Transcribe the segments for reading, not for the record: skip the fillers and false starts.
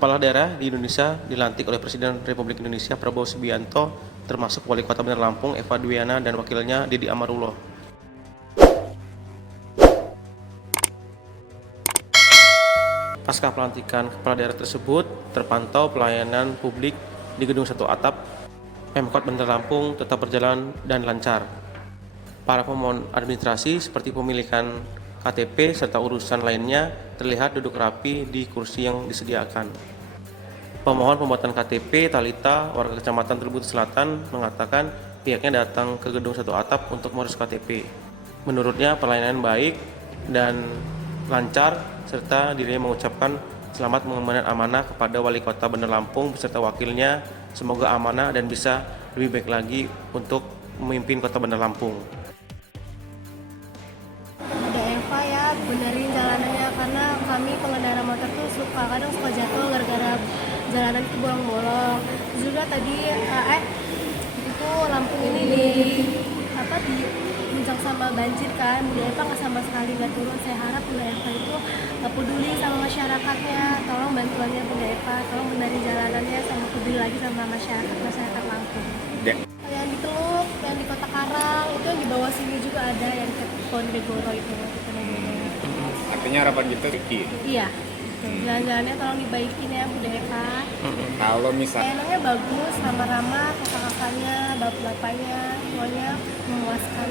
Kepala daerah di Indonesia dilantik oleh Presiden Republik Indonesia Prabowo Subianto, termasuk Wali Kota Bandar Lampung Eva Dwiana dan wakilnya Didi Amarullah. Pasca pelantikan kepala daerah tersebut, terpantau pelayanan publik di Gedung Satu Atap Pemkot Bandar Lampung tetap berjalan dan lancar. Para pemohon administrasi seperti pemilikan KTP serta urusan lainnya terlihat duduk rapi di kursi yang disediakan. Pemohon pembuatan KTP, Talita, warga Kecamatan Tribut Selatan, mengatakan pihaknya datang ke Gedung Satu Atap untuk mengurus KTP. Menurutnya pelayanan baik dan lancar, serta dirinya mengucapkan selamat mengemban amanah kepada Wali Kota Bandar Lampung beserta wakilnya. Semoga amanah dan bisa lebih baik lagi untuk memimpin Kota Bandar Lampung. Ada Eva ya, benerin jalanannya karena kami pengendara motor tuh kadang suka jatuh gara-gara jalanan itu bolong-bolong. Juga tadi itu Lampung ini diguncang sama banjir kan. Bunda Eva nggak sama sekali nggak turun. Saya harap Bunda Eva itu nggak peduli sama masyarakatnya. Tolong bantuannya Bunda Eva, tolong benerin jalanannya sama peduli lagi sama masyarakat Lampung. Yang di Teluk, yang di Kota Karang, itu yang di bawah sini juga ada yang ke Ponegoro itu. Artinya harapan kita Riki. Iya. Jalan-jalannya tolong dibaikin ya Bunda Eva. Kalau misalnya Enaknya bagus, ramah-ramah, kakak-kakaknya, bapak-bapaknya, semuanya memuaskan.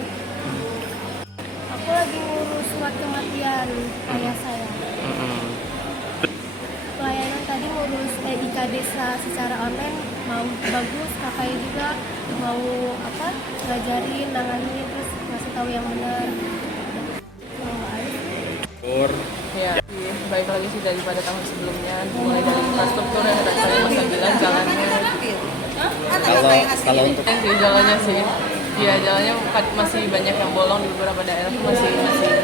Aku lagi ngurus surat kematian ayah saya. Pelayanan tadi ngurus EIK desa secara online mau bagus, kakaknya juga mau ngajarin, nanganin, terus ngasih tahu yang benar. Ya, baik lagi sih daripada tahun sebelumnya, mulai dari infrastruktur yang tadi Mas bilang jalannya. kalau untuk Jalannya sih, ya jalannya masih banyak yang bolong di beberapa daerah tuh masih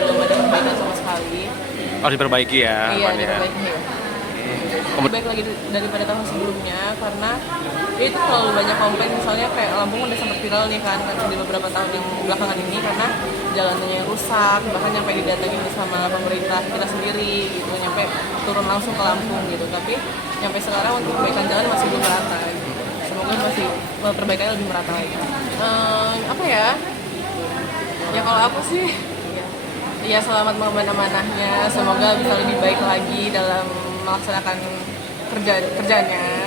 belum ada perbaikan sama sekali. Harus diperbaiki ya. Iya, diperbaiki. Lebih baik lagi daripada tahun sebelumnya karena itu terlalu banyak komplain, misalnya kayak Lampung udah sempat viral nih kan di beberapa tahun yang belakangan ini karena jalannya yang rusak, bahkan nyampe didatengin sama pemerintah kita sendiri gitu, nyampe turun langsung ke Lampung gitu, tapi nyampe sekarang untuk perbaikan jalan masih belum merata gitu. Semoga masih perbaikannya lebih merata lagi. Ya kalau aku sih ya selamat mengemban amanahnya, semoga bisa lebih baik lagi dalam melaksanakan kerjaannya.